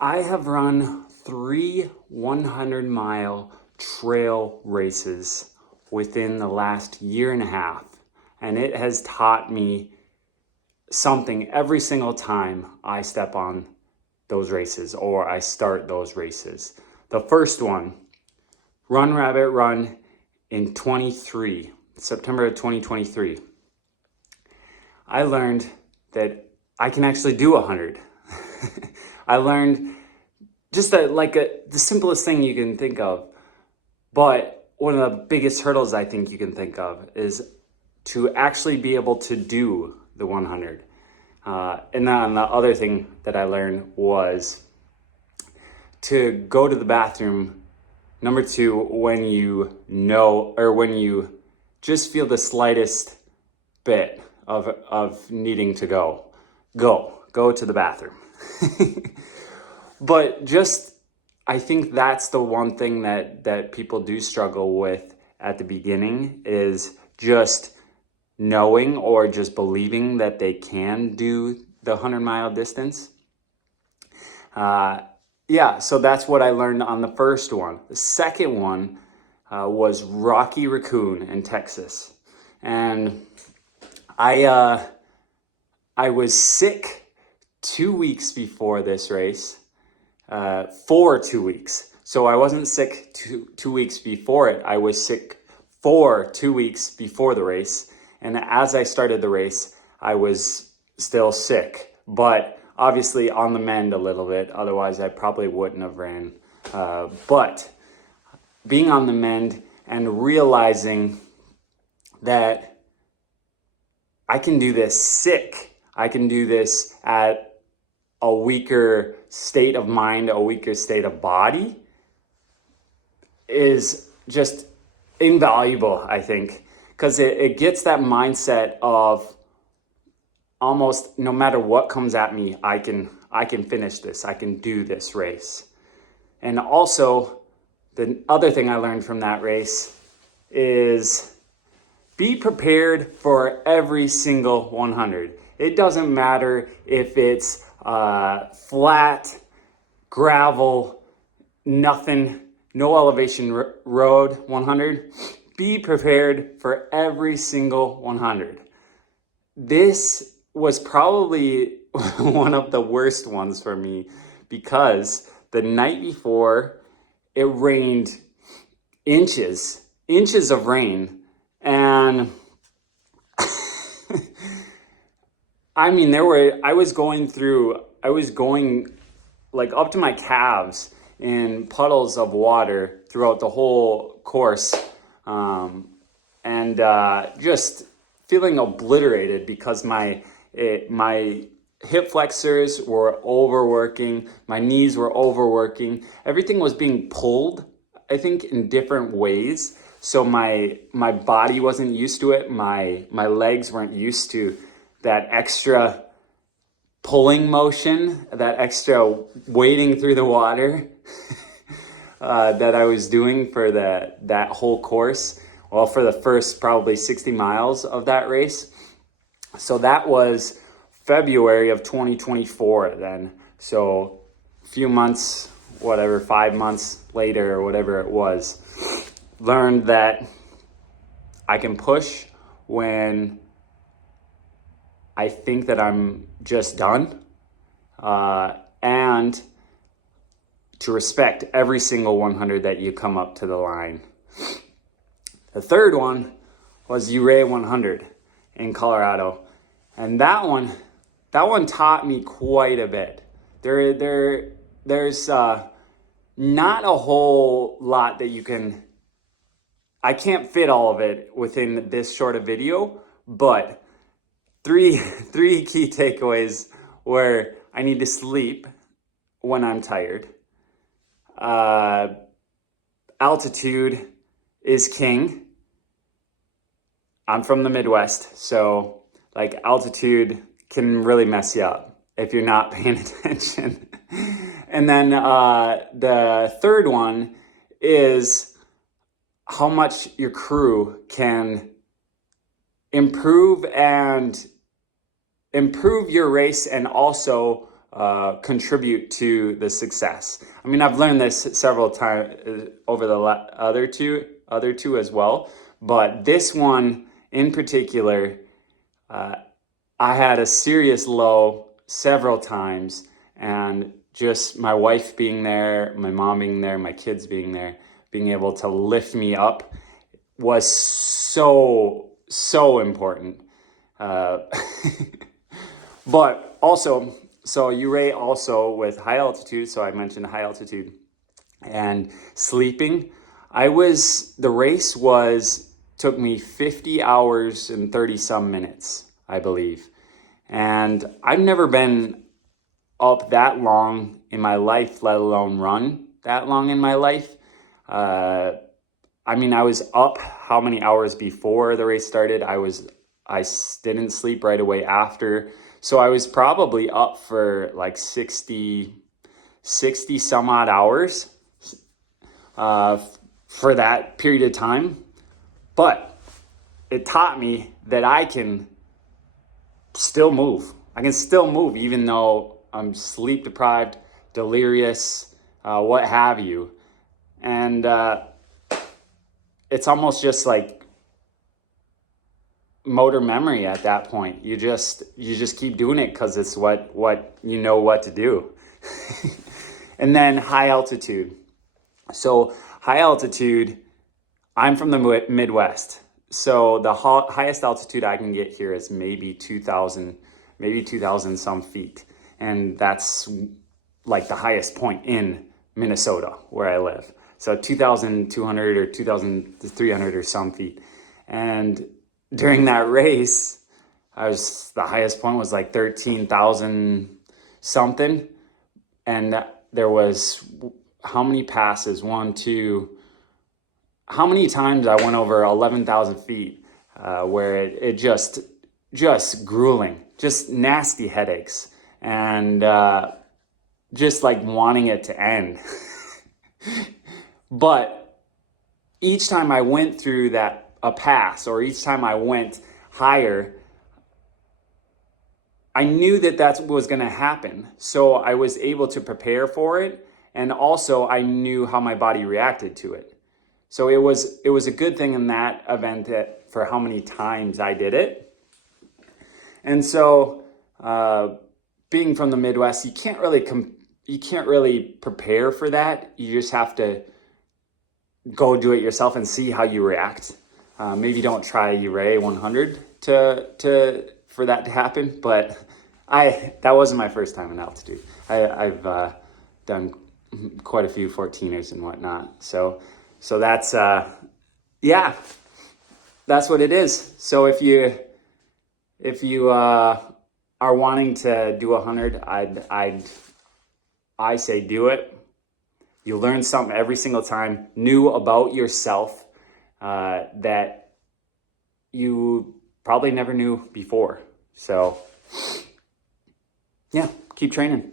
I have run 3 100-mile trail races within the last year and a half, and it has taught me something every single time I step on those races or I start those races. The first one, Run Rabbit Run in September of 2023. I learned that I can actually do 100. I learned just the simplest thing you can think of, but one of the biggest hurdles I think you can think of is to actually be able to do the 100. And then the other thing that I learned was to go to the bathroom, number 2, when you know, or when you just feel the slightest bit of needing to go to the bathroom. But just, I think that's the one thing that people do struggle with at the beginning, is just knowing or just believing that they can do the 100-mile distance. So that's what I learned on the first one. The second one was Rocky Raccoon in Texas. And I was sick 2 weeks before this race, for 2 weeks. So I wasn't sick two weeks before it. I was sick for 2 weeks before the race. And as I started the race, I was still sick, but obviously on the mend a little bit. Otherwise, I probably wouldn't have ran. But being on the mend and realizing that I can do this sick, I can do this at a weaker state of mind, a weaker state of body, is just invaluable, I think. Because it gets that mindset of almost no matter what comes at me, I can finish this. I can do this race. And also, the other thing I learned from that race is be prepared for every single 100. It doesn't matter if it's flat, gravel, nothing, no elevation road 100. Be prepared for every single 100. This was probably one of the worst ones for me, because the night before it rained inches of rain. And I mean, I was going like up to my calves in puddles of water throughout the whole course. Just feeling obliterated because my hip flexors were overworking, my knees were overworking. Everything was being pulled, I think, in different ways. So my body wasn't used to it. My legs weren't used to that extra pulling motion, that extra wading through the water that I was doing for that whole course. Well, for the first probably 60 miles of that race. So that was February of 2024 then. So a few months, 5 months later or whatever it was, learned that I can push when I think that I'm just done, and to respect every single 100 that you come up to the line. The third one was Ouray 100 in Colorado. And that one taught me quite a bit. There's not a whole lot that I can't fit all of it within this short a video, but three key takeaways were: I need to sleep when I'm tired. Altitude is king. I'm from the Midwest, so altitude can really mess you up if you're not paying attention. And then the third one is how much your crew can improve your race, and also contribute to the success. I mean, I've learned this several times over the other two as well, but this one in particular, I had a serious low several times, and just my wife being there, my mom being there, my kids being there, being able to lift me up was so important. But also, so Ouray also with high altitude, so I mentioned high altitude and sleeping. The race took me 50 hours and 30 some minutes, I believe. And I've never been up that long in my life, let alone run that long in my life. I mean, I was up how many hours before the race started? I didn't sleep right away after. So I was probably up for like 60 some odd hours for that period of time. But it taught me that I can still move. I can still move even though I'm sleep deprived, delirious, what have you. And it's almost just like motor memory at that point. You just keep doing it because it's what you know what to do. And then high altitude. So high altitude, I'm from the Midwest. So the highest altitude I can get here is maybe 2,000 some feet. And that's like the highest point in Minnesota where I live. So 2,200 or 2,300 or some feet. And during that race, the highest point was like 13,000 something. And there was how many passes? How many times I went over 11,000 feet where it just grueling, just nasty headaches, and just like wanting it to end. But each time I went through a pass, or each time I went higher, I knew that that's what was going to happen. So I was able to prepare for it. And also I knew how my body reacted to it. So it was a good thing in that event for how many times I did it. And so being from the Midwest, you can't really prepare for that. You just have to go do it yourself and see how you react. Maybe don't try Ouray 100 for that to happen, but that wasn't my first time in altitude. I've done quite a few 14ers and whatnot. So that's that's what it is. So if you are wanting to do 100, I say do it. You learn something every single time new about yourself that you probably never knew before. So yeah, keep training.